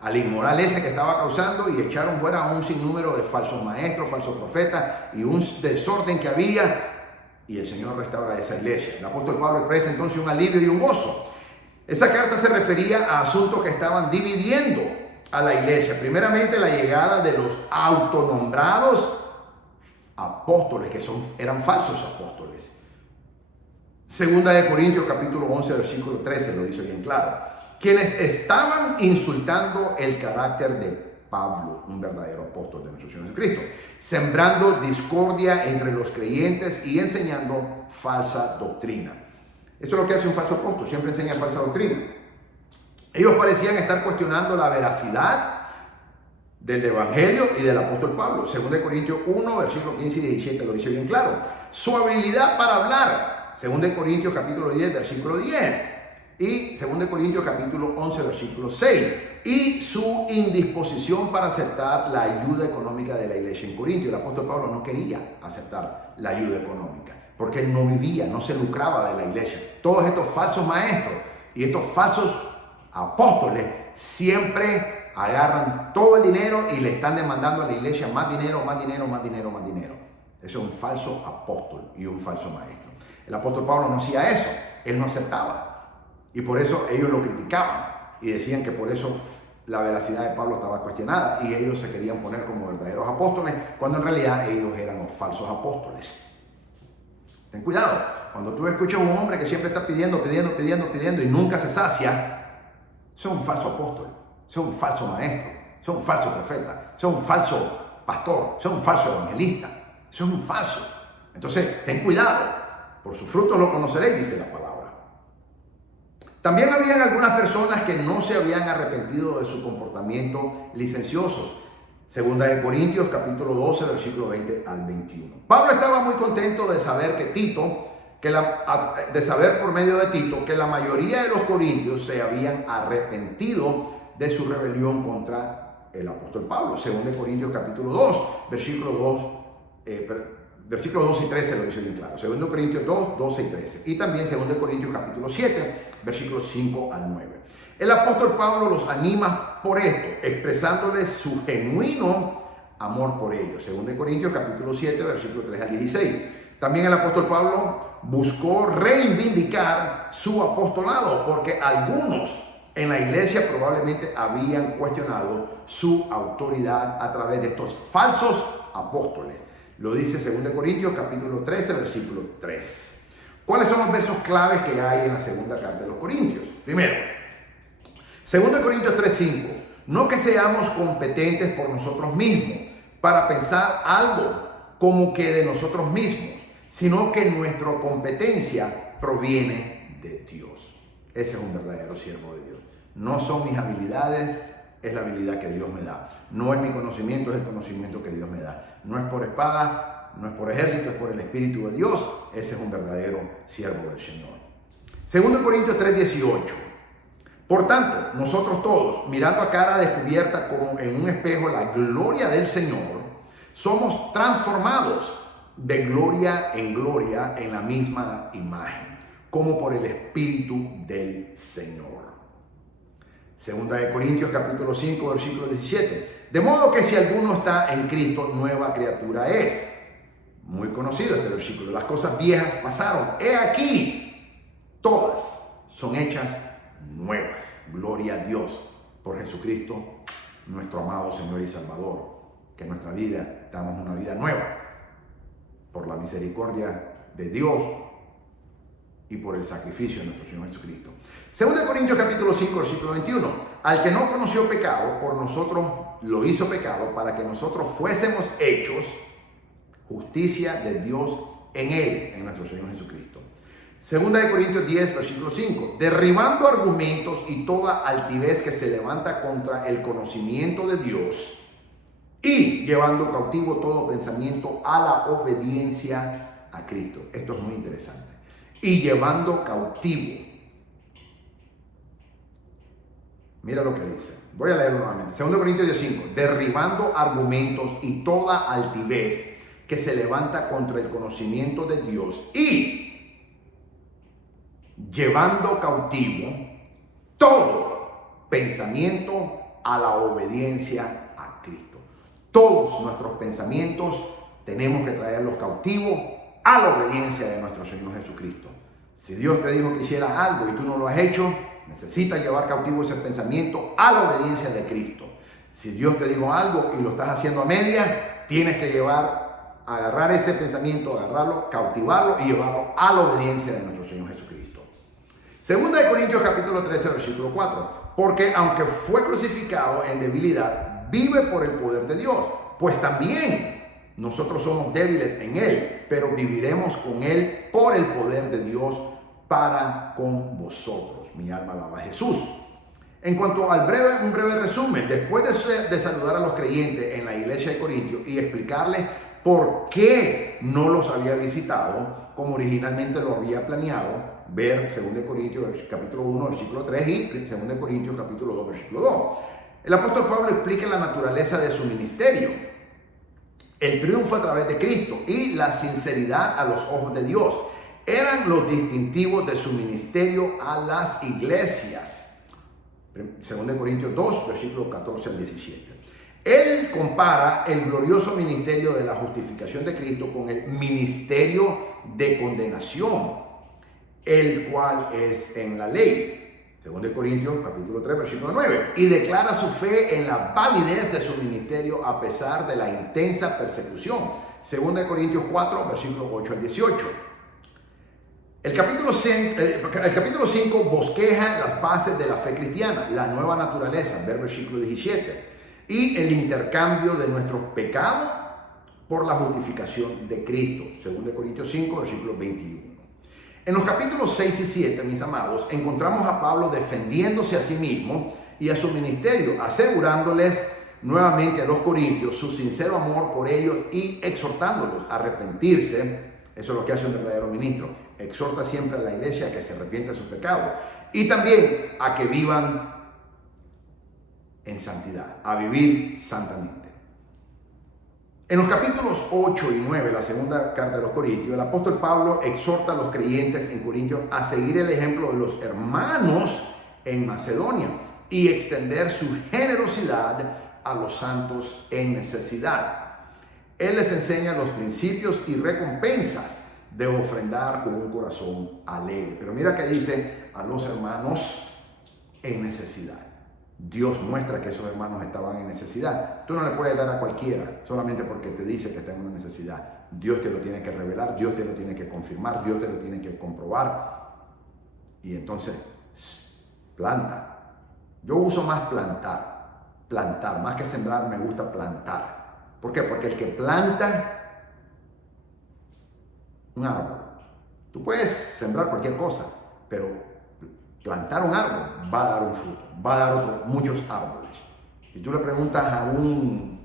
al inmoral ese que estaba causando, y echaron fuera a un sinnúmero de falsos maestros, falsos profetas y un desorden que había, y el Señor restaura esa iglesia. El apóstol Pablo expresa entonces un alivio y un gozo. Esa carta se refería a asuntos que estaban dividiendo a la iglesia. Primeramente, la llegada de los autonombrados apóstoles, que eran falsos apóstoles. Segunda de Corintios capítulo 11 versículo 13 lo dice bien claro. Quienes estaban insultando el carácter de Pablo, un verdadero apóstol de nuestro Señor Jesucristo, sembrando discordia entre los creyentes y enseñando falsa doctrina. Eso es lo que hace un falso apóstol, siempre enseña falsa doctrina. Ellos parecían estar cuestionando la veracidad del evangelio y del apóstol Pablo. Segunda de Corintios 1 versículo 15 y 17 lo dice bien claro. Su habilidad para hablar. 2 Corintios capítulo 10, versículo 10. Y 2 Corintios capítulo 11, versículo 6. Y su indisposición para aceptar la ayuda económica de la iglesia en Corintio. El apóstol Pablo no quería aceptar la ayuda económica, porque él no vivía, no se lucraba de la iglesia. Todos estos falsos maestros y estos falsos apóstoles siempre agarran todo el dinero y le están demandando a la iglesia más dinero, más dinero, más dinero, más dinero. Eso es un falso apóstol y un falso maestro. El apóstol Pablo no hacía eso, él no aceptaba, y por eso ellos lo criticaban y decían que por eso la veracidad de Pablo estaba cuestionada, y ellos se querían poner como verdaderos apóstoles cuando en realidad ellos eran los falsos apóstoles. Ten cuidado, cuando tú escuchas a un hombre que siempre está pidiendo y nunca se sacia, eso es un falso apóstol, eso es un falso maestro, eso es un falso profeta, eso es un falso pastor, eso es un falso evangelista, eso es un falso. Entonces, ten cuidado. Por sus frutos lo conoceréis, dice la palabra. También habían algunas personas que no se habían arrepentido de su comportamiento licenciosos. Segunda de Corintios, capítulo 12, versículo 20 al 21. Pablo estaba muy contento de saber que Tito, de saber por medio de Tito que la mayoría de los corintios se habían arrepentido de su rebelión contra el apóstol Pablo. Según de Corintios capítulo 2, versículo 2 y 13 lo dice bien claro. Según de Corintios 2, 12 y 13. Y también según de Corintios capítulo 7, versículos 5 al 9. El apóstol Pablo los anima por esto, expresándoles su genuino amor por ellos. Según de Corintios capítulo 7, versículo 3 al 16. También el apóstol Pablo buscó reivindicar su apostolado, porque algunos en la iglesia probablemente habían cuestionado su autoridad a través de estos falsos apóstoles. Lo dice 2 Corintios capítulo 13, versículo 3. ¿Cuáles son los versos claves que hay en la segunda carta de los Corintios? Primero, 2 Corintios 3:5. No que seamos competentes por nosotros mismos para pensar algo como que de nosotros mismos, sino que nuestra competencia proviene de Dios. Ese es un verdadero siervo de Dios. No son mis habilidades, es la habilidad que Dios me da. No es mi conocimiento, es el conocimiento que Dios me da. No es por espada, no es por ejército, es por el Espíritu de Dios. Ese es un verdadero siervo del Señor. 2 Corintios 3:18. Por tanto, nosotros todos, mirando a cara descubierta como en un espejo la gloria del Señor, somos transformados de gloria en la misma imagen, como por el Espíritu del Señor. 2 Corintios capítulo 5, versículo 17. De modo que si alguno está en Cristo, nueva criatura es. Muy conocido este versículo. Las cosas viejas pasaron. He aquí, todas son hechas nuevas. Gloria a Dios por Jesucristo, nuestro amado Señor y Salvador. Que en nuestra vida damos una vida nueva por la misericordia de Dios y por el sacrificio de nuestro Señor Jesucristo. 2 Corintios capítulo 5, versículo 21. Al que no conoció pecado, por nosotros lo hizo pecado, para que nosotros fuésemos hechos justicia de Dios en él, en nuestro Señor Jesucristo. 2 Corintios 10, versículo 5. Derribando argumentos y toda altivez que se levanta contra el conocimiento de Dios, y llevando cautivo todo pensamiento a la obediencia a Cristo. Esto es muy interesante. Y llevando cautivo. Mira lo que dice. Voy a leerlo nuevamente. 2 Corintios 10:5. Derribando argumentos y toda altivez que se levanta contra el conocimiento de Dios, y llevando cautivo todo pensamiento a la obediencia a Cristo. Todos nuestros pensamientos tenemos que traerlos cautivos a la obediencia de nuestro Señor Jesucristo. Si Dios te dijo que hicieras algo y tú no lo has hecho, necesitas llevar cautivo ese pensamiento a la obediencia de Cristo. Si Dios te dijo algo y lo estás haciendo a media, tienes que agarrar ese pensamiento, agarrarlo, cautivarlo y llevarlo a la obediencia de nuestro Señor Jesucristo. 2 Corintios capítulo 13, versículo 4. Porque aunque fue crucificado en debilidad, vive por el poder de Dios, pues también nosotros somos débiles en Él, pero viviremos con Él por el poder de Dios para con vosotros. Mi alma alaba a Jesús. En cuanto al un breve resumen, después de saludar a los creyentes en la iglesia de Corintios y explicarles por qué no los había visitado, como originalmente lo había planeado, ver 2 Corintios capítulo 1, versículo 3 y 2 Corintios capítulo 2, versículo 2. El apóstol Pablo explica la naturaleza de su ministerio, el triunfo a través de Cristo y la sinceridad a los ojos de Dios. Eran los distintivos de su ministerio a las iglesias. 2 Corintios 2, versículos 14 al 17. Él compara el glorioso ministerio de la justificación de Cristo con el ministerio de condenación, el cual es en la ley. 2 Corintios capítulo 3, versículo 9. Y declara su fe en la validez de su ministerio a pesar de la intensa persecución. 2 Corintios 4, versículos 8 al 18. El capítulo 5 bosqueja las bases de la fe cristiana, la nueva naturaleza, ver versículo 17. Y el intercambio de nuestros pecados por la justificación de Cristo. 2 Corintios 5, versículo 21. En los capítulos 6 y 7, mis amados, encontramos a Pablo defendiéndose a sí mismo y a su ministerio, asegurándoles nuevamente a los corintios su sincero amor por ellos y exhortándolos a arrepentirse. Eso es lo que hace un verdadero ministro. exhorta siempre a la iglesia a que se arrepienta de sus pecados y también a que vivan en santidad, a vivir santamente. En los capítulos 8 y 9, la segunda carta de los Corintios, el apóstol Pablo exhorta a los creyentes en Corintios a seguir el ejemplo de los hermanos en Macedonia y extender su generosidad a los santos en necesidad. Él les enseña los principios y recompensas de ofrendar con un corazón alegre. Pero mira que dice a los hermanos en necesidad. Dios muestra que esos hermanos estaban en necesidad. Tú no le puedes dar a cualquiera solamente porque te dice que está en una necesidad. Dios te lo tiene que revelar, Dios te lo tiene que confirmar, Dios te lo tiene que comprobar. Y entonces, planta. Yo uso más plantar, más que sembrar, me gusta plantar. ¿Por qué? Porque el que planta un árbol, tú puedes sembrar cualquier cosa, pero plantar un árbol va a dar un fruto, va a dar muchos árboles. Y tú le preguntas a un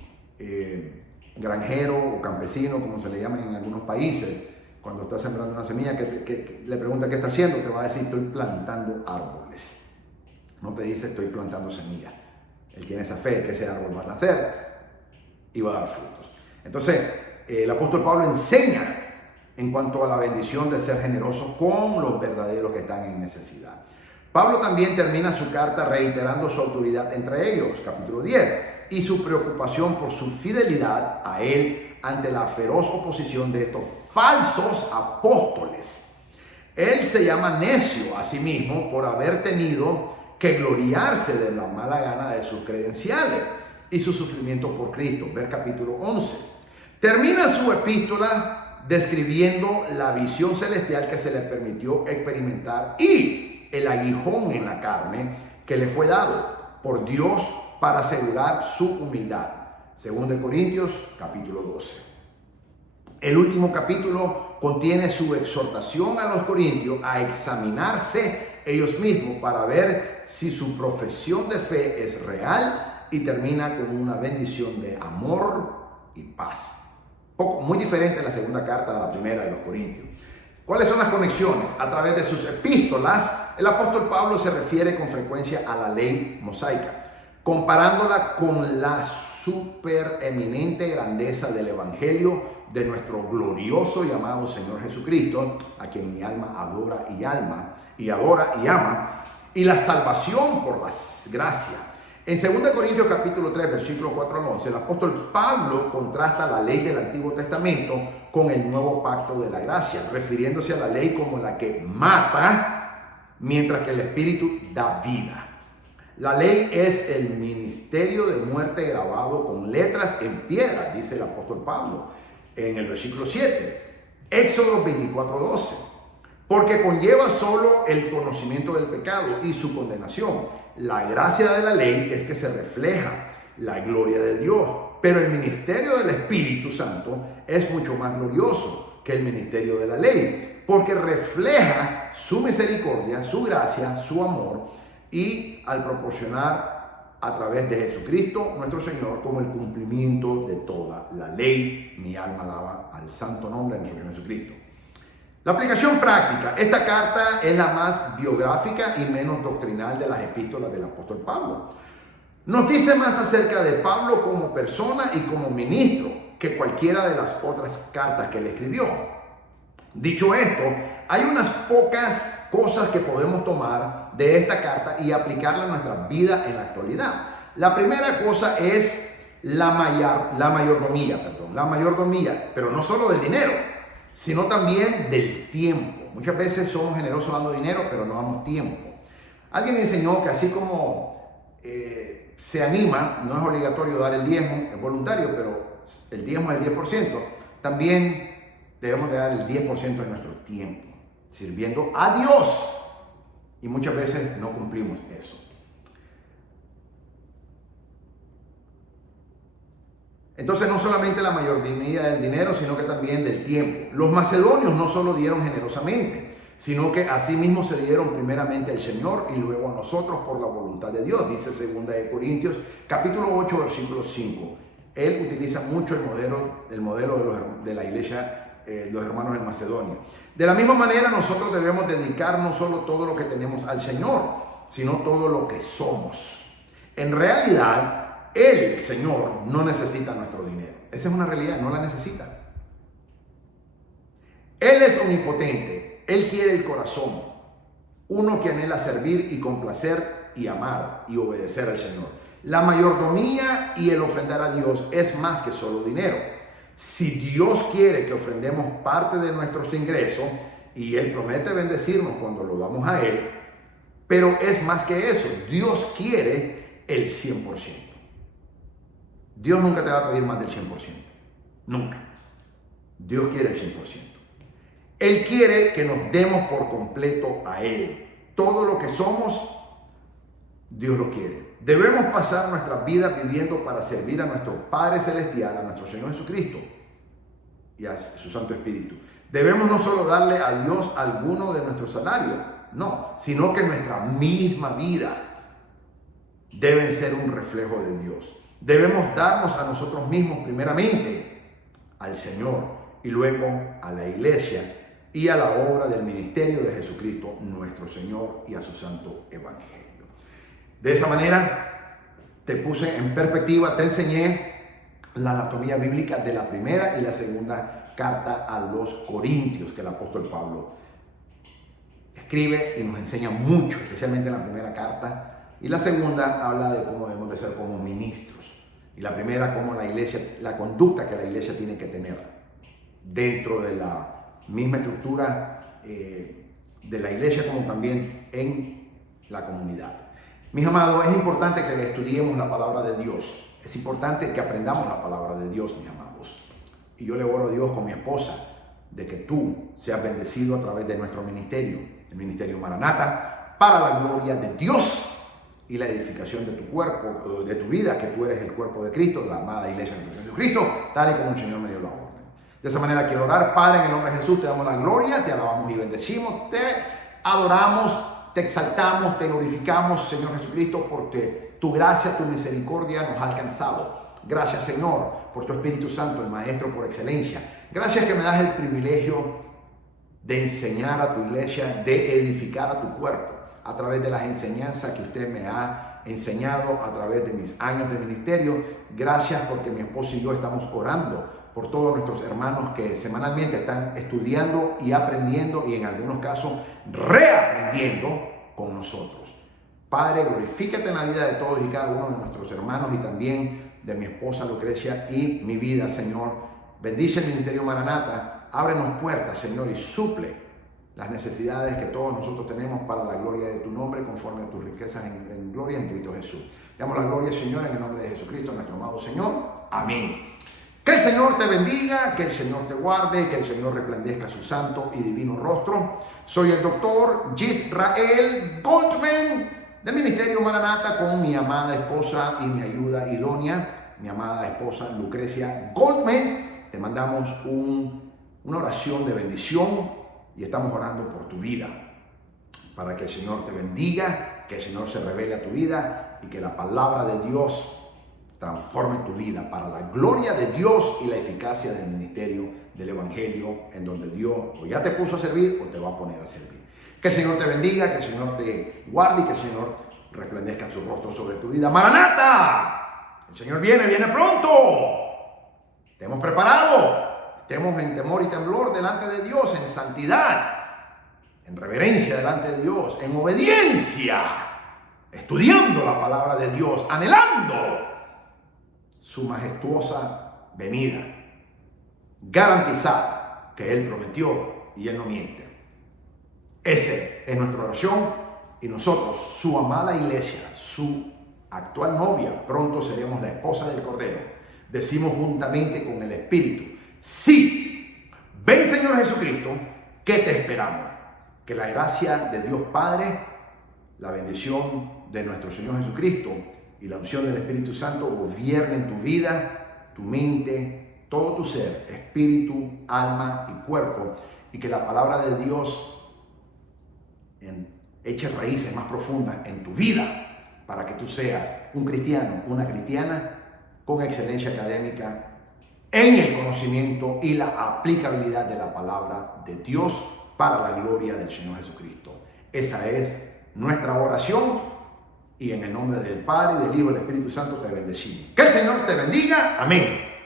granjero o campesino, como se le llaman en algunos países, cuando está sembrando una semilla, que le pregunta qué está haciendo, te va a decir estoy plantando árboles. No te dice estoy plantando semillas. Él tiene esa fe que ese árbol va a nacer y va a dar frutos. Entonces, el apóstol Pablo enseña en cuanto a la bendición de ser generoso con los verdaderos que están en necesidad. Pablo también termina su carta reiterando su autoridad entre ellos, capítulo 10, y su preocupación por su fidelidad a él ante la feroz oposición de estos falsos apóstoles. Él se llama necio a sí mismo por haber tenido que gloriarse de la mala gana de sus credenciales y su sufrimiento por Cristo. Ver capítulo 11. Termina su epístola describiendo la visión celestial que se le permitió experimentar y el aguijón en la carne que le fue dado por Dios para asegurar su humildad. 2 Corintios capítulo 12. El último capítulo contiene su exhortación a los corintios a examinarse ellos mismos para ver si su profesión de fe es real y termina con una bendición de amor y paz. Muy diferente a la segunda carta a la primera de los Corintios. ¿Cuáles son las conexiones? A través de sus epístolas, el apóstol Pablo se refiere con frecuencia a la ley mosaica, comparándola con la supereminente grandeza del evangelio de nuestro glorioso y amado Señor Jesucristo, a quien mi alma adora y ama, y la salvación por la gracia. En 2 Corintios capítulo 3, versículos 4 al 11, el apóstol Pablo contrasta la ley del Antiguo Testamento con el nuevo pacto de la gracia, refiriéndose a la ley como la que mata, mientras que el Espíritu da vida. La ley es el ministerio de muerte grabado con letras en piedra, dice el apóstol Pablo en el versículo 7. Éxodo 24:12. Porque conlleva solo el conocimiento del pecado y su condenación. La gracia de la ley es que se refleja la gloria de Dios, pero el ministerio del Espíritu Santo es mucho más glorioso que el ministerio de la ley, porque refleja su misericordia, su gracia, su amor, y al proporcionar a través de Jesucristo nuestro Señor como el cumplimiento de toda la ley. Mi alma alaba al santo nombre de nuestro Señor Jesucristo. La aplicación práctica. Esta carta es la más biográfica y menos doctrinal de las epístolas del apóstol Pablo. Nos dice más acerca de Pablo como persona y como ministro que cualquiera de las otras cartas que él escribió. Dicho esto, hay unas pocas cosas que podemos tomar de esta carta y aplicarla a nuestra vida en la actualidad. La primera cosa es la mayordomía, pero no solo del dinero, sino también del tiempo. Muchas veces somos generosos dando dinero, pero no damos tiempo. Alguien me enseñó que así como se anima, no es obligatorio dar el diezmo, es voluntario, pero el diezmo es el 10%, también debemos de dar el 10% de nuestro tiempo, sirviendo a Dios. Y muchas veces no cumplimos eso. Entonces no solamente la mayordomía del dinero, sino que también del tiempo. Los macedonios no solo dieron generosamente, sino que asimismo se dieron primeramente al Señor y luego a nosotros por la voluntad de Dios, dice 2 Corintios capítulo 8, versículo 5. Él utiliza mucho el modelo de la iglesia los hermanos en Macedonia. De la misma manera, nosotros debemos dedicar no solo todo lo que tenemos al Señor, sino todo lo que somos. En realidad, el Señor no necesita nuestro dinero. Esa es una realidad, no la necesita. Él es omnipotente, Él quiere el corazón, uno que anhela servir y complacer y amar y obedecer al Señor. La mayordomía y el ofrendar a Dios es más que solo dinero. Si Dios quiere que ofrendemos parte de nuestros ingresos, y Él promete bendecirnos cuando lo damos a Él, pero es más que eso, Dios quiere el 100%. Dios nunca te va a pedir más del 100%, nunca. Dios quiere el 100%. Él quiere que nos demos por completo a Él. Todo lo que somos, Dios lo quiere. Debemos pasar nuestras vidas viviendo para servir a nuestro Padre Celestial, a nuestro Señor Jesucristo y a su Santo Espíritu. Debemos no solo darle a Dios alguno de nuestro salario, no, sino que nuestra misma vida debe ser un reflejo de Dios. Debemos darnos a nosotros mismos primeramente al Señor y luego a la iglesia y a la obra del ministerio de Jesucristo, nuestro Señor, y a su santo evangelio. De esa manera te puse en perspectiva, te enseñé la anatomía bíblica de la primera y la segunda carta a los Corintios que el apóstol Pablo escribe y nos enseña mucho, especialmente en la primera carta, y la segunda habla de cómo debemos de ser como ministros, y la primera como la iglesia, la conducta que la iglesia tiene que tener dentro de la misma estructura de la iglesia como también en la comunidad. Mis amados, es importante que estudiemos la palabra de Dios. Es importante que aprendamos la palabra de Dios, mis amados. Y yo le oro a Dios con mi esposa de que tú seas bendecido a través de nuestro ministerio, el Ministerio Maranata, para la gloria de Dios y la edificación de tu cuerpo, de tu vida, que tú eres el cuerpo de Cristo, la amada iglesia de Jesucristo, tal y como el Señor me dio la orden. De esa manera quiero orar. Padre, en el nombre de Jesús te damos la gloria, te alabamos y bendecimos, te adoramos, te exaltamos, te glorificamos, Señor Jesucristo, porque tu gracia, tu misericordia nos ha alcanzado. Gracias, Señor, por tu Espíritu Santo, el Maestro por excelencia. Gracias que me das el privilegio de enseñar a tu iglesia, de edificar a tu cuerpo a través de las enseñanzas que usted me ha enseñado a través de mis años de ministerio. Gracias porque mi esposo y yo estamos orando por todos nuestros hermanos que semanalmente están estudiando y aprendiendo y en algunos casos reaprendiendo con nosotros. Padre, glorifícate en la vida de todos y cada uno de nuestros hermanos y también de mi esposa Lucrecia y mi vida, Señor. Bendice el Ministerio Maranata, ábrenos puertas, Señor, y suple las necesidades que todos nosotros tenemos para la gloria de tu nombre, conforme a tus riquezas en gloria en Cristo Jesús. Te damos la gloria, Señor, en el nombre de Jesucristo, nuestro amado Señor. Amén. Que el Señor te bendiga, que el Señor te guarde, que el Señor resplandezca su santo y divino rostro. Soy el doctor Yisrael Goldman del Ministerio Maranata con mi amada esposa y mi ayuda idónea, mi amada esposa Lucrecia Goldman. Te mandamos una oración de bendición y estamos orando por tu vida, para que el Señor te bendiga, que el Señor se revele a tu vida y que la palabra de Dios transforme tu vida para la gloria de Dios y la eficacia del ministerio del Evangelio, en donde Dios o ya te puso a servir o te va a poner a servir. Que el Señor te bendiga, que el Señor te guarde y que el Señor resplandezca su rostro sobre tu vida. ¡Maranata! El Señor viene pronto. Estemos preparados, estemos en temor y temblor delante de Dios, en santidad, en reverencia delante de Dios, en obediencia, estudiando la palabra de Dios, anhelando su majestuosa venida, garantizada, que Él prometió y Él no miente. Esa es nuestra oración y nosotros, su amada iglesia, su actual novia, pronto seremos la esposa del Cordero. Decimos juntamente con el Espíritu: sí, ven Señor Jesucristo, que te esperamos. Que la gracia de Dios Padre, la bendición de nuestro Señor Jesucristo y la unción del Espíritu Santo gobiernen tu vida, tu mente, todo tu ser, espíritu, alma y cuerpo, y que la palabra de Dios eche raíces más profundas en tu vida para que tú seas un cristiano, una cristiana con excelencia académica en el conocimiento y la aplicabilidad de la palabra de Dios para la gloria del Señor Jesucristo. Esa es nuestra oración y en el nombre del Padre, del Hijo y del Espíritu Santo te bendecimos. Que el Señor te bendiga. Amén.